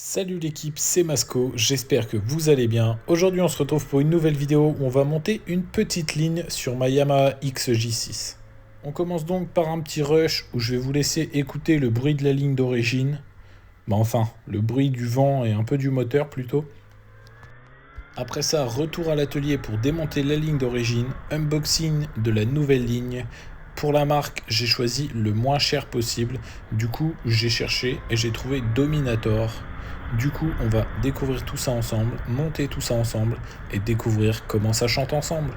Salut l'équipe, c'est Masco, j'espère que vous allez bien. Aujourd'hui on se retrouve pour une nouvelle vidéo où on va monter une petite ligne sur ma Yamaha XJ6. On commence donc par un petit rush où je vais vous laisser écouter le bruit de la ligne d'origine. Enfin, le bruit du vent et un peu du moteur plutôt. Après ça, retour à l'atelier pour démonter la ligne d'origine, unboxing de la nouvelle ligne. Pour la marque, j'ai choisi le moins cher possible. Du coup, j'ai cherché et j'ai trouvé Dominator. Du coup, on va découvrir tout ça ensemble, monter tout ça ensemble et découvrir comment ça chante ensemble.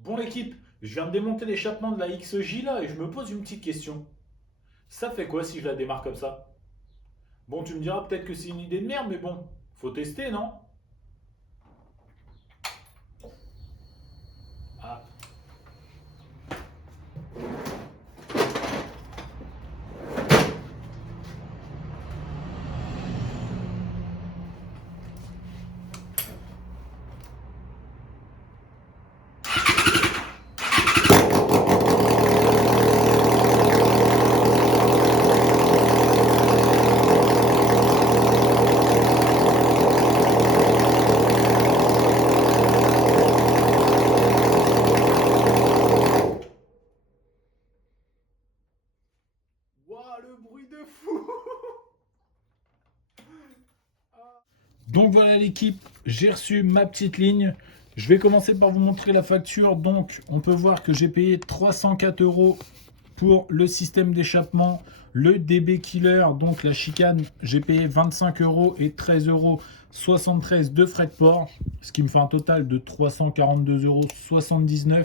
Bon l'équipe, je viens de démonter l'échappement de la XJ là et je me pose une petite question. Ça fait quoi si je la démarre comme ça? Bon, tu me diras peut-être que c'est une idée de merde, mais bon, faut tester, non? Ah, waouh, le bruit de fou! Donc voilà l'équipe, j'ai reçu ma petite ligne. Je vais commencer par vous montrer la facture. Donc on peut voir que j'ai payé 304 € pour le système d'échappement, le DB Killer, donc la chicane, j'ai payé 25 € et 13,73 € de frais de port, ce qui me fait un total de 342,79 €.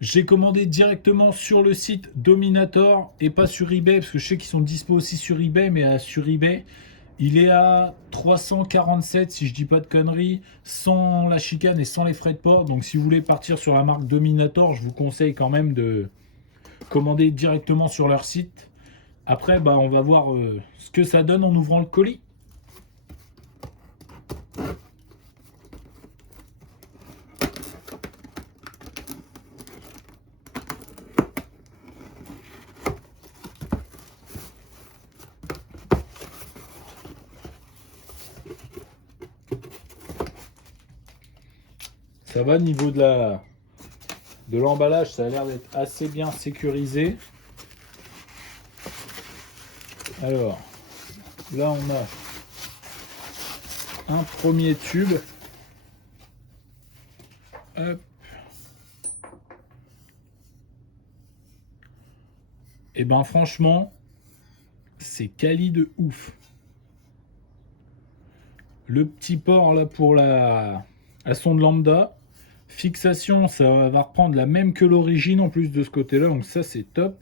J'ai commandé directement sur le site Dominator et pas sur eBay, parce que je sais qu'ils sont dispo aussi sur eBay, mais sur eBay, il est à 347 si je dis pas de conneries, sans la chicane et sans les frais de port. Donc si vous voulez partir sur la marque Dominator, je vous conseille quand même de commander directement sur leur site. Après, on va voir ce que ça donne en ouvrant le colis. Ça va, niveau de l'emballage, ça a l'air d'être assez bien sécurisé. Alors, là on a un premier tube. Hop. Et franchement, c'est quali de ouf. Le petit port là pour la sonde lambda. Fixation, ça va reprendre la même que l'origine en plus de ce côté-là, donc ça c'est top.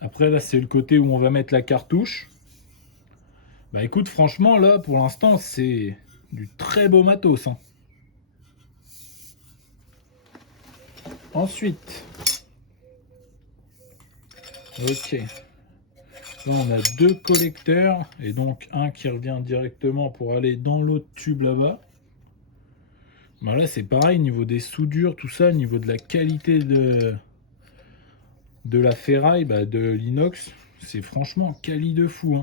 Après là c'est le côté où on va mettre la cartouche. Écoute, franchement là pour l'instant c'est du très beau matos, hein. Ensuite, ok, là on a deux collecteurs et donc un qui revient directement pour aller dans l'autre tube là-bas. Là c'est pareil, niveau des soudures, tout ça, niveau de la qualité de la ferraille, de l'inox, c'est franchement quali de fou, hein.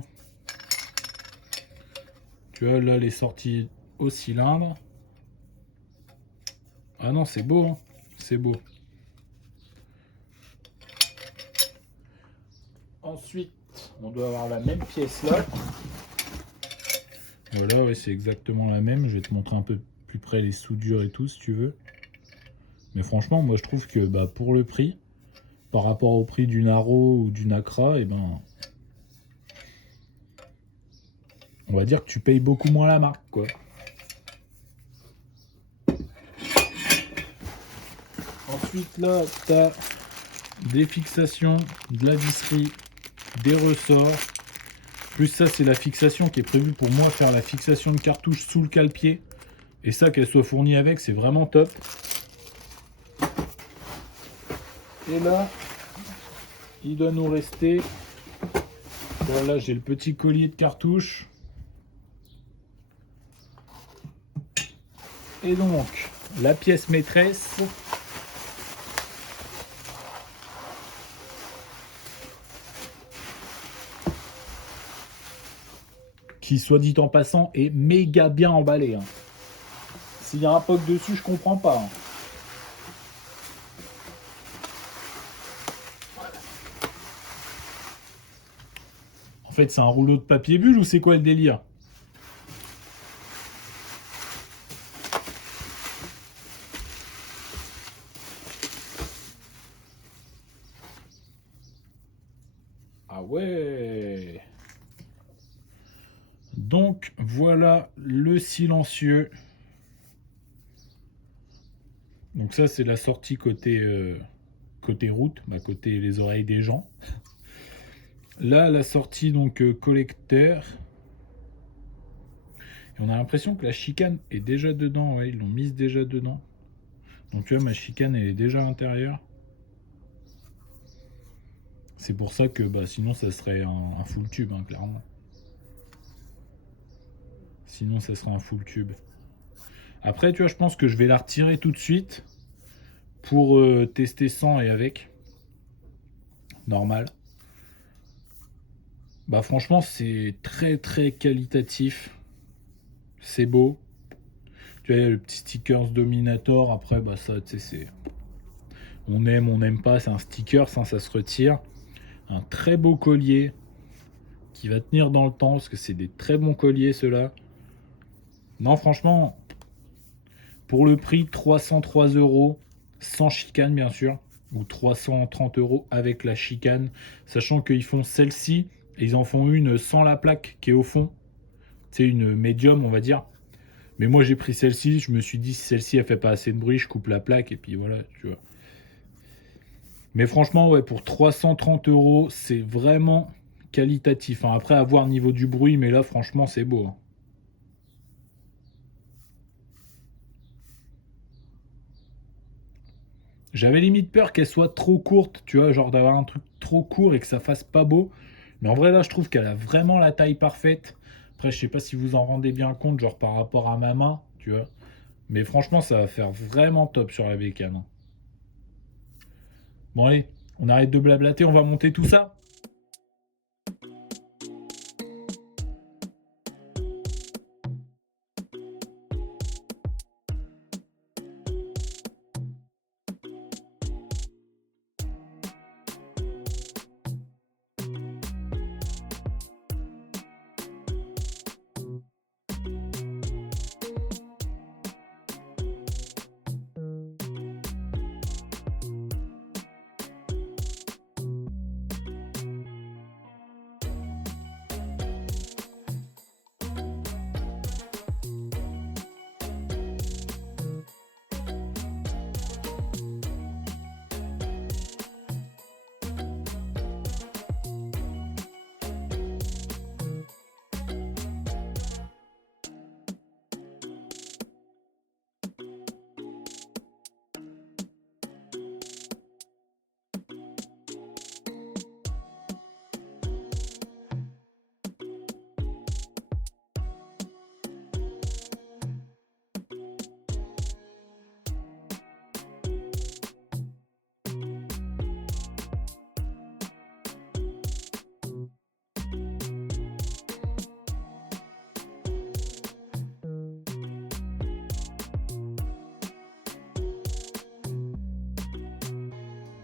Tu vois là les sorties au cylindre. Ah non, c'est beau, hein. C'est beau. Ensuite, on doit avoir la même pièce là. Voilà, ouais, c'est exactement la même. Je vais te montrer un peu plus près les soudures et tout si tu veux. Mais franchement, moi je trouve que pour le prix, par rapport au prix d'une Arrow ou d'une Accra, on va dire que tu payes beaucoup moins la marque, quoi. Ensuite là, tu as des fixations, de la visserie, des ressorts. Plus ça, c'est la fixation qui est prévue pour moi faire la fixation de cartouche sous le cale-pied. Et ça, qu'elle soit fournie avec, c'est vraiment top. Et là, il doit nous rester... Voilà, j'ai le petit collier de cartouches. Et donc, la pièce maîtresse. Qui, soit dit en passant, est méga bien emballée. Hein. S'il y a un POC dessus, je comprends pas. Hein. En fait, c'est un rouleau de papier bulle ou c'est quoi le délire? Ah ouais. Donc voilà le silencieux. Donc ça c'est la sortie côté côté route, bah, côté les oreilles des gens. Là la sortie donc collecteur. Et on a l'impression que la chicane est déjà dedans, ouais, ils l'ont mise déjà dedans. Donc tu vois ma chicane elle est déjà à l'intérieur. C'est pour ça que bah, sinon ça serait un full tube, hein, clairement. Sinon ça serait un full tube. Après tu vois je pense que je vais la retirer tout de suite pour tester sans et avec. Normal. Bah franchement c'est très très qualitatif. C'est beau. Tu vois le petit stickers Dominator. Après bah ça tu sais c'est... on n'aime pas, c'est un sticker, ça se retire. Un très beau collier qui va tenir dans le temps parce que c'est des très bons colliers ceux-là. Non franchement, pour le prix 303 € sans chicane bien sûr, ou 330 € avec la chicane, sachant qu'ils font celle-ci et ils en font une sans la plaque qui est au fond. C'est une médium on va dire. Mais moi j'ai pris celle-ci, je me suis dit si celle-ci elle fait pas assez de bruit, je coupe la plaque et puis voilà, tu vois. Mais franchement, ouais, pour 330 €, c'est vraiment qualitatif. Hein. Après, à voir niveau du bruit, mais là, franchement, c'est beau. Hein. J'avais limite peur qu'elle soit trop courte, tu vois, genre d'avoir un truc trop court et que ça fasse pas beau. Mais en vrai, là, je trouve qu'elle a vraiment la taille parfaite. Après, je sais pas si vous en rendez bien compte, genre par rapport à ma main, tu vois. Mais franchement, ça va faire vraiment top sur la bécane. Hein. Bon, allez, on arrête de blablater, on va monter tout ça.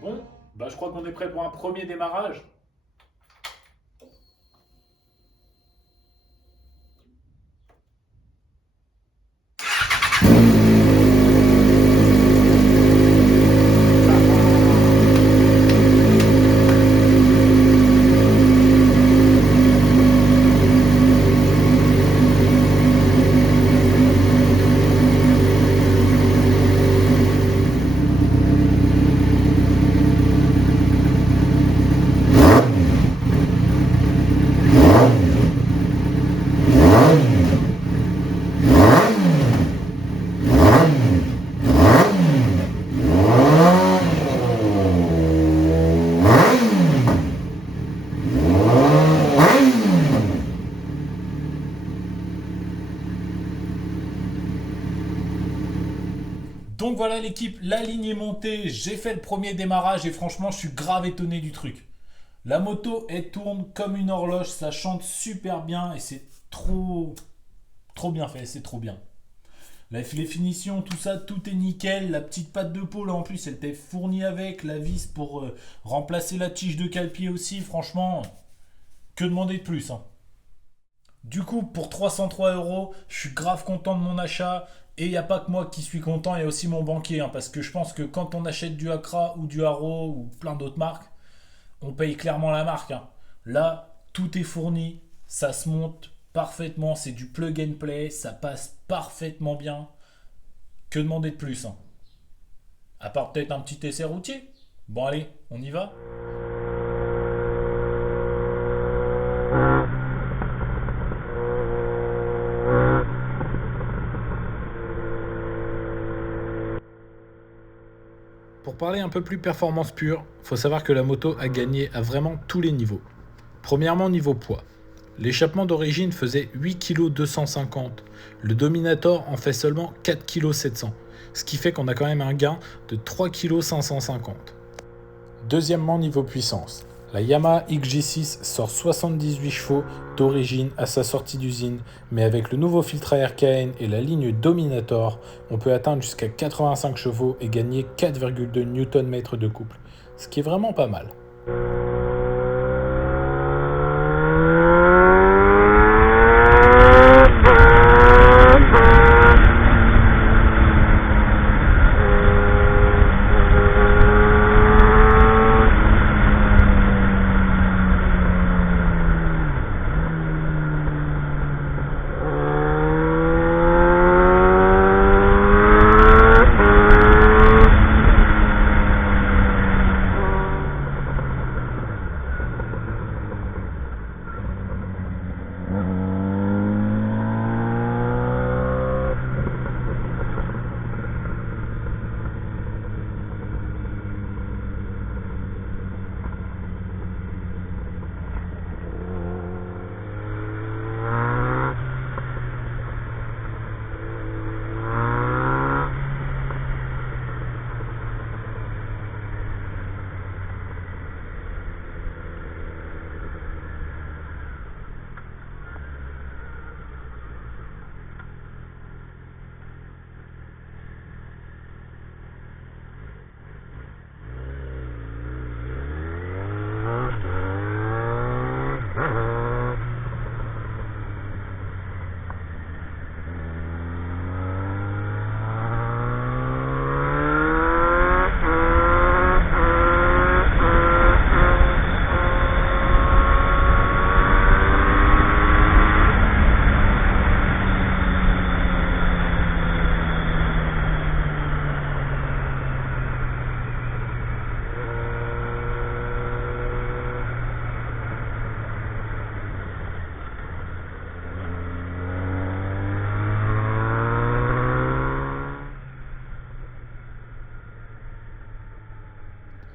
Bon, bah je crois qu'on est prêt pour un premier démarrage. Donc voilà l'équipe, la ligne est montée, j'ai fait le premier démarrage et franchement je suis grave étonné du truc. La moto elle tourne comme une horloge, ça chante super bien et c'est trop bien fait, c'est trop bien. Les finitions, tout ça, tout est nickel. La petite patte de peau là en plus elle était fournie avec, la vis pour remplacer la tige de cale-pied aussi, franchement, que demander de plus hein. Du coup, pour 303 euros, je suis grave content de mon achat. Et il n'y a pas que moi qui suis content, il y a aussi mon banquier. Hein, parce que je pense que quand on achète du Accra ou du Haro ou plein d'autres marques, on paye clairement la marque. Hein. Là, tout est fourni, ça se monte parfaitement, c'est du plug and play, ça passe parfaitement bien. Que demander de plus hein. À part peut-être un petit essai routier. Bon allez, on y va. Pour parler un peu plus performance pure, faut savoir que la moto a gagné à vraiment tous les niveaux. Premièrement, niveau poids. L'échappement d'origine faisait 8,250 kg. Le Dominator en fait seulement 4,700 kg. Ce qui fait qu'on a quand même un gain de 3,550 kg. Deuxièmement, niveau puissance. La Yamaha XJ6 sort 78 chevaux d'origine à sa sortie d'usine, mais avec le nouveau filtre à RKN et la ligne Dominator, on peut atteindre jusqu'à 85 chevaux et gagner 4,2 Nm de couple, ce qui est vraiment pas mal.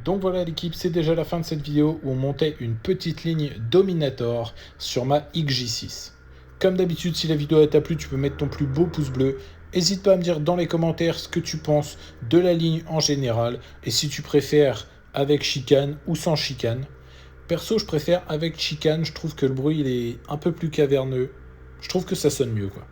Donc voilà l'équipe, c'est déjà la fin de cette vidéo où on montait une petite ligne Dominator sur ma XJ6. Comme d'habitude, si la vidéo t'a plu, tu peux mettre ton plus beau pouce bleu. N'hésite pas à me dire dans les commentaires ce que tu penses de la ligne en général et si tu préfères avec chicane ou sans chicane. Perso, je préfère avec chicane, je trouve que le bruit il est un peu plus caverneux. Je trouve que ça sonne mieux quoi.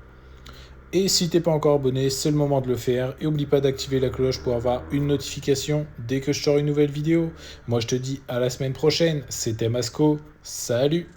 Et si t'es pas encore abonné, c'est le moment de le faire. Et oublie pas d'activer la cloche pour avoir une notification dès que je sors une nouvelle vidéo. Moi je te dis à la semaine prochaine, c'était Masco, salut!